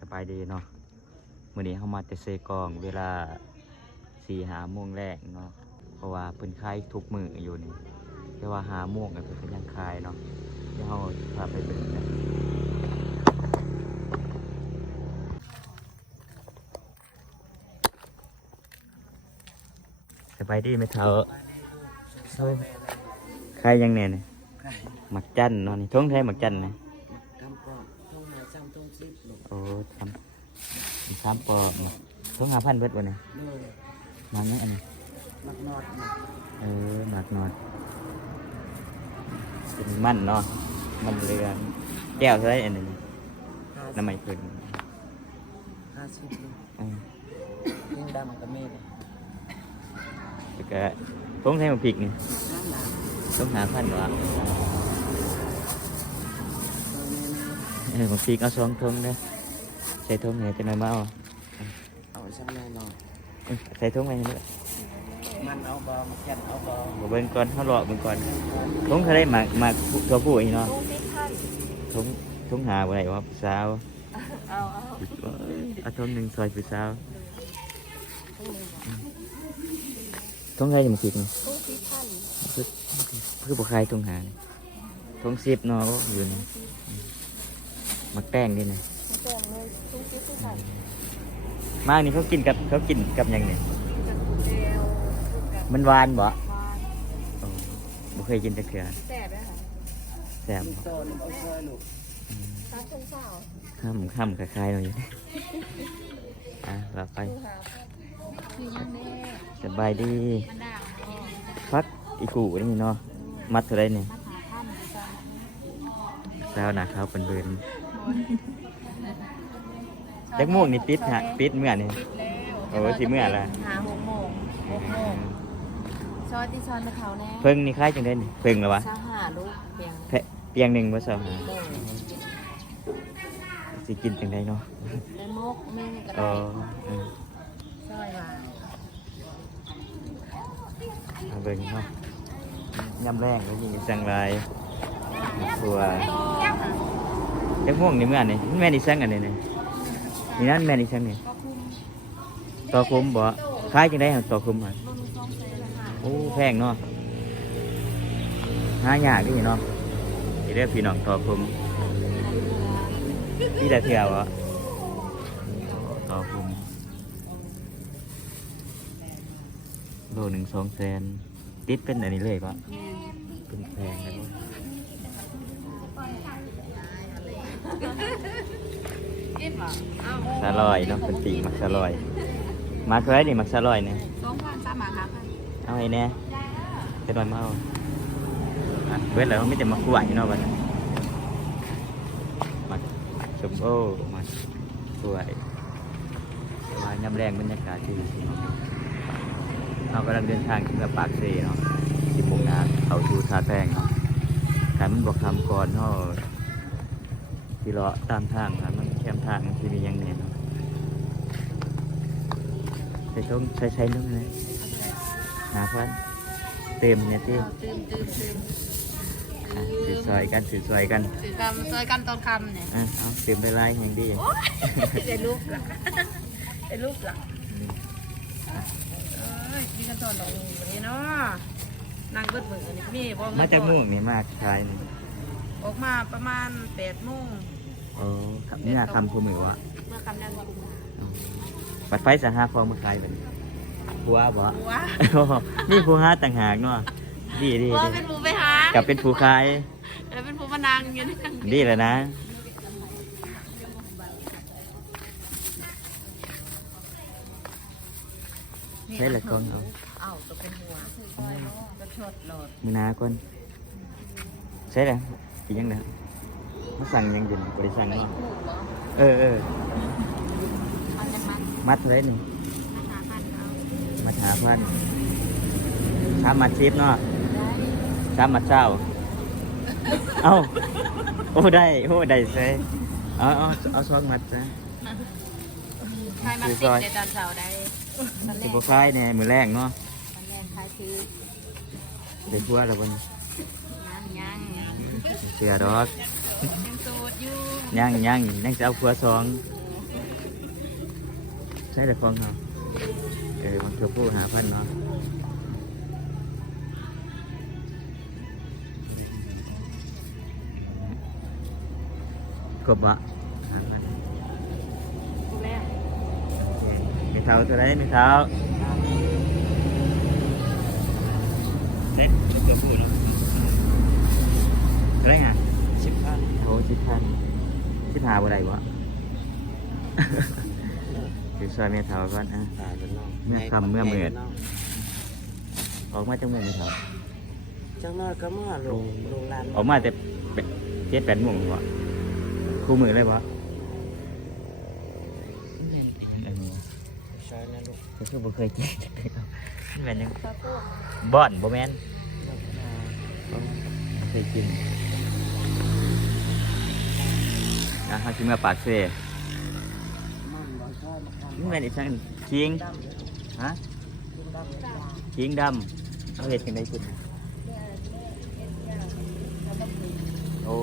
สบายดีเนาะมื้อนี้เฮามาแต่เซกองเวลา4-5 โมงแรกเนาะเพราะว่าเพิ่นขายทุกมื้ออยู่นี่แต่ว่า5 โมงเพิ่นก็ยังขายเนาะเดี๋ยวเฮาพาไปเบิ่งกันสบายดีไหมเฒ่าขายยังแน่นี่หมักจั่นเนาะนี่ทงไทยหมักจั่นนะโอ้ทำปอมทง5,000เบิดบ่เนี่ยหมักยังอันนี้หมักนอดหมักนอดเป็นมันเนาะมันเรืองแก้วเท่าไหร่อันนี้น้ำมันเพิ่น50ยิ่งดำก็มีแล้วก็ทงไทยหมักพริกนี่ทง5,000ว่ะบางทีก็2 ทงเด้อใส่ทงไหนจะน้อยมาเอาสักหน่อยหน่อยใส่ทงไหนนี่มันเอาบอมาแค่เอาบอเบิ่งก่อนเฮารอเบิ่งก่อนทงเขาได้มาตัวผู้อีเนาะทงหาบ่ได้ว่าผู้สาวเอาทง1ซอยผู้สาวทงใครจะมาคิดนี่คือบ่คายทงหาทง10เนาะอยู่นี่มักแป้งนี่นะมากนี่เขากินกับยังไงมันหวานบ่บ่เคยกินแต่เขือแซ่บเลยค่ะแซ่บข้ามคล้ายๆหน่อยเราไปสบายดีพักอีกูนี่เนาะมัดเท่าไรเนี่ยเช้าหนาเขาเป็นเบิร์นจักม่วงนี่ปิดเมื่อนี่โอ้สิเมื่อละ6 โมงซอยที่ซอยเขาแน่เพิ่งนี่คล้ายจังได้นี่เพิ่งหรอวะ25 ลูกเปียง1บ่ซะสิกินจังไดเนาะได้มกมึงก็ได้ซอยว่าเบิ่งเนาะยำแรงแล้วนี่จังไรตัวจักม่วงนี่เมื่อนี่แม่นี่สั่งอันนี้นี่นั่นแม่นี่สั่งนี่ต่อคุมบ่คล้ายจังได้ต่อคุมอ่ะโอ้แพงเนาะหายากดิเนาะสิได้พี่น้องต่อคุมที่ได้เที่ยวอ่ะต่อคุมโล1 2 แสนติดเป็นอันนี้เลยปะเป็นแพงเลยสาลอยเนาะเป็นปีกมักสาลอยมาเคยดิมักสาลอยเนี่ย2,000 3,000ครับเอาไอ้เนี่ยจะลอยมาเอาเว้นแล้วไม่แต่มากล้วยเนาะบ้านมักชมโอ้มักกล้วยมายำแรงบรรยากาศที่เรากำลังเดินทางถึงปากเซ่เนาะที่มุ่งหน้าเขาชูท่าแพงเนาะการมันบอกคำก่อนเนาะที่เลาะตามทางครับมันแคมทางที่มียังเนี่ยใส่ช่องใช้นู่นนะ5,000เต็มเนี่ยที่สื่อซอยกันซอยกันตอนคำเนี่ยเอาเต็มไปไล่อย่างดีได้รูปละมีกันตอนดอกวันนี้เนาะนั่งเบิดมือนี่มีบ่มาจากม่วงนี่มากชายนี่ออกมาประมาณ8 โมงครับนี่คำคู่มือวะเมื่อคำนั้นปัดไฟสหาฟองมือใครเป็นผัวบ่นี่ผัวหาต่างหากเนาะดีเป็นผู้ไปหากับเป็นผู้ขายแล้วเป็นผู้มานั่งอยู่นี่ดีเลยนะใช่ละกองเอาตัวเป็นหัวก็ชดหลอดมือนาก่อนใช่เลยกี่ยังเด้อมาสั่งยังดิบริสั่งเนาะมัดเท่าไรนี่มัด5,000 3 มัด10เนาะ3 มัด20เอ้าได้ใช่เอา2 มัดนะใครมาติดในตอนเช้าได้สิบคายเนี่ยมือแรกเนาะตอนแรกคายคือเด็กผัวแล้ววันยังเสียดอกยังโสดอยู่ ยังจะเอาผัวสองใช่แต่ฟองเขามันคือผู้หาพันเนาะกบอะถูกแล้ว มีเท้าตัวไหนมีเท้าเด็กตัวผู้เนาะอะไรไง10,000โอ้10,000บ่ได้วะคือซอยเมียเท้าก่อนอ่ะเมื่อคำเมื่อเมื่อออกมาจังเมื่อเมียเท้า จังน้อยก็เมื่อโรงแรม ออกมาแต่7-8 โมงวะคู่มือเลยวะ ซอยนั่นลูก ก็คือบ่เคยกินนี่แม่นยัง ปลาปู บ่อนบ่แม่นบ่เคยกินนะเฮาสิมาปากเซ่ มันบ่ชอบมา นี่แม่นอีกจังคิงฮะคิงดำเอาเฮ็ดจังได๋กิน เนี่ยเอามาปลูก โอ้